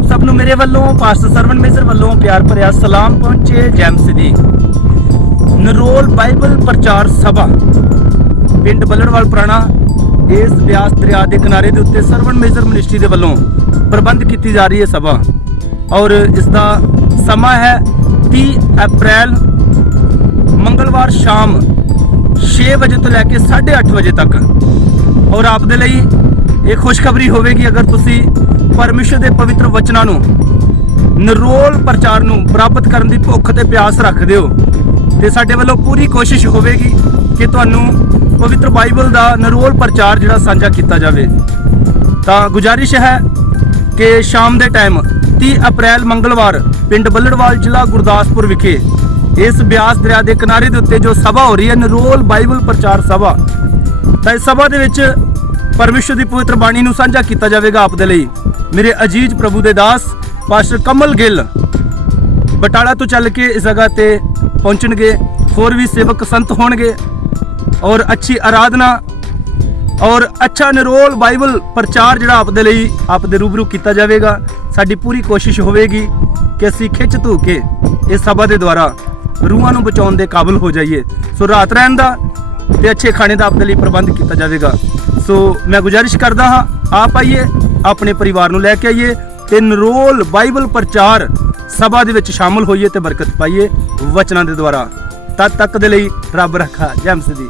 ਆਪ ਸਭ ਨੂੰ ਮੇਰੇ ਵੱਲੋਂ, ਪਾਸਟਰ ਸਰਵਨ ਮੇਜਰ ਵੱਲੋਂ ਪਿਆਰ ਭਰਿਆ ਸਲਾਮ ਪਹੁੰਚੇ ਜੈਮ ਦੀ ਨਰੋਲ ਬਾਈਬਲ ਪ੍ਰਚਾਰ ਸਭਾ, ਪਿੰਡ ਬੱਲੜਵਾਲ ਪੁਰਾਣਾ ਇਸ ਬਿਆਸ ਦਰਿਆ ਦੇ ਕਿਨਾਰੇ ਦੇ ਉੱਤੇ ਸਰਵਨ ਮੇਜਰ ਮਿਨਿਸਟਰੀ ਦੇ ਵੱਲੋਂ ਪ੍ਰਬੰਧ ਕੀਤੀ ਜਾ ਰਹੀ ਹੈ ਸਭਾ। ਔਰ ਇਸ ਦਾ ਸਮਾਂ ਹੈ 30 ਅਪ੍ਰੈਲ, ਮੰਗਲਵਾਰ ਸ਼ਾਮ 6 ਵਜੇ ਤੋਂ ਲੈ ਕੇ 8:30 ਵਜੇ ਤੱਕ। ਔਰ ਆਪ ਦੇ ਲਈ ਇਹ ਖੁਸ਼ਖਬਰੀ ਹੋਵੇਗੀ ਅਗਰ ਤੁਸੀਂ ਪਰਮੇਸ਼ਰ ਦੇ ਪਵਿੱਤਰ ਵਚਨਾਂ ਨੂੰ, ਨਿਰੋਲ ਪ੍ਰਚਾਰ ਨੂੰ ਪ੍ਰਾਪਤ ਕਰਨ ਦੀ ਭੁੱਖ ਤੇ ਪਿਆਸ ਰੱਖਦੇ ਹੋ ਤੇ ਸਾਡੇ ਵੱਲੋਂ ਪੂਰੀ ਕੋਸ਼ਿਸ਼ ਹੋਵੇਗੀ ਕਿ ਤੁਹਾਨੂੰ ਪਵਿੱਤਰ ਬਾਈਬਲ ਦਾ ਨਿਰੋਲ ਪ੍ਰਚਾਰ ਜਿਹੜਾ ਸਾਂਝਾ ਕੀਤਾ ਜਾਵੇ। ਤਾਂ ਗੁਜਾਰਿਸ਼ ਹੈ ਕਿ ਸ਼ਾਮ ਦੇ ਟਾਈਮ 30 ਅਪ੍ਰੈਲ ਮੰਗਲਵਾਰ ਪਿੰਡ ਬੱਲੜਵਾਲ ਜ਼ਿਲ੍ਹਾ ਗੁਰਦਾਸਪੁਰ ਵਿਖੇ ਇਸ ਬਿਆਸ ਦਰਿਆ ਦੇ ਕਿਨਾਰੇ ਦੇ ਉੱਤੇ ਜੋ ਸਭਾ ਹੋ ਰਹੀ ਹੈ, ਨਿਰੋਲ ਬਾਈਬਲ ਪ੍ਰਚਾਰ ਸਭਾ, ਤਾਂ ਇਸ ਸਭਾ ਦੇ ਵਿੱਚ ਪਰਮੇਸ਼ਰ ਦੀ ਪਵਿੱਤਰ ਬਾਣੀ ਨੂੰ ਸਾਂਝਾ ਕੀਤਾ ਜਾਵੇਗਾ ਆਪ ਦੇ ਲਈ। ਮੇਰੇ ਅਜੀਜ਼ ਪ੍ਰਭੂ ਦੇ ਦਾਸ, ਪਾਸਟਰ ਕਮਲ ਗਿੱਲ। ਬਟਾਲਾ ਤੋਂ ਚੱਲ ਕੇ ਇਸ ਜਗ੍ਹਾ ਤੇ ਪਹੁੰਚਣਗੇ, ਹੋਰ ਵੀ ਸੇਵਕ ਸੰਤ ਹੋਣਗੇ, ਔਰ ਅੱਛੀ ਆਰਾਧਨਾ ਔਰ ਅੱਛਾ ਨਿਰੋਲ ਬਾਈਬਲ ਪ੍ਰਚਾਰ ਜਿਹੜਾ ਆਪ ਦੇ ਲਈ ਆਪ ਦੇ ਰੂਬਰੂ ਕੀਤਾ ਜਾਵੇਗਾ। ਸਾਡੀ ਪੂਰੀ ਕੋਸ਼ਿਸ਼ ਹੋਵੇਗੀ ਕਿ ਅਸੀਂ ਖਿੱਚ ਧੂ ਕੇ ਇਸ ਸਭਾ ਦੇ ਦੁਆਰਾ ਰੂਹਾਂ ਨੂੰ ਬਚਾਉਣ ਦੇ ਕਾਬਿਲ ਹੋ ਜਾਈਏ। ਸੋ ਰਾਤ ਰਹਿਣ ਦਾ ਤੇ ਅੱਛੇ ਖਾਣੇ ਦਾ ਆਪ ਦੇ ਲਈ ਪ੍ਰਬੰਧ ਕੀਤਾ ਜਾਵੇਗਾ। ਸੋ ਮੈਂ ਗੁਜ਼ਾਰਿਸ਼ ਕਰਦਾ ਹਾਂ, ਆਪ ਆਈਏ। ਆਪਣੇ ਪਰਿਵਾਰ ਨੂੰ ਲੈ ਕੇ ਆਈਏ ਤੇ ਨਰੋਲ ਬਾਈਬਲ ਪ੍ਰਚਾਰ ਸਭਾ ਦੇ ਵਿੱਚ ਸ਼ਾਮਲ ਹੋਈਏ ਤੇ ਬਰਕਤ ਪਾਈਏ ਵਚਨਾਂ ਦੇ ਦੁਆਰਾ। ਤਦ ਤੱਕ ਦੇ ਲਈ ਰੱਬ ਰੱਖਾ, ਜੈ ਮਸੀਹ ਦੀ।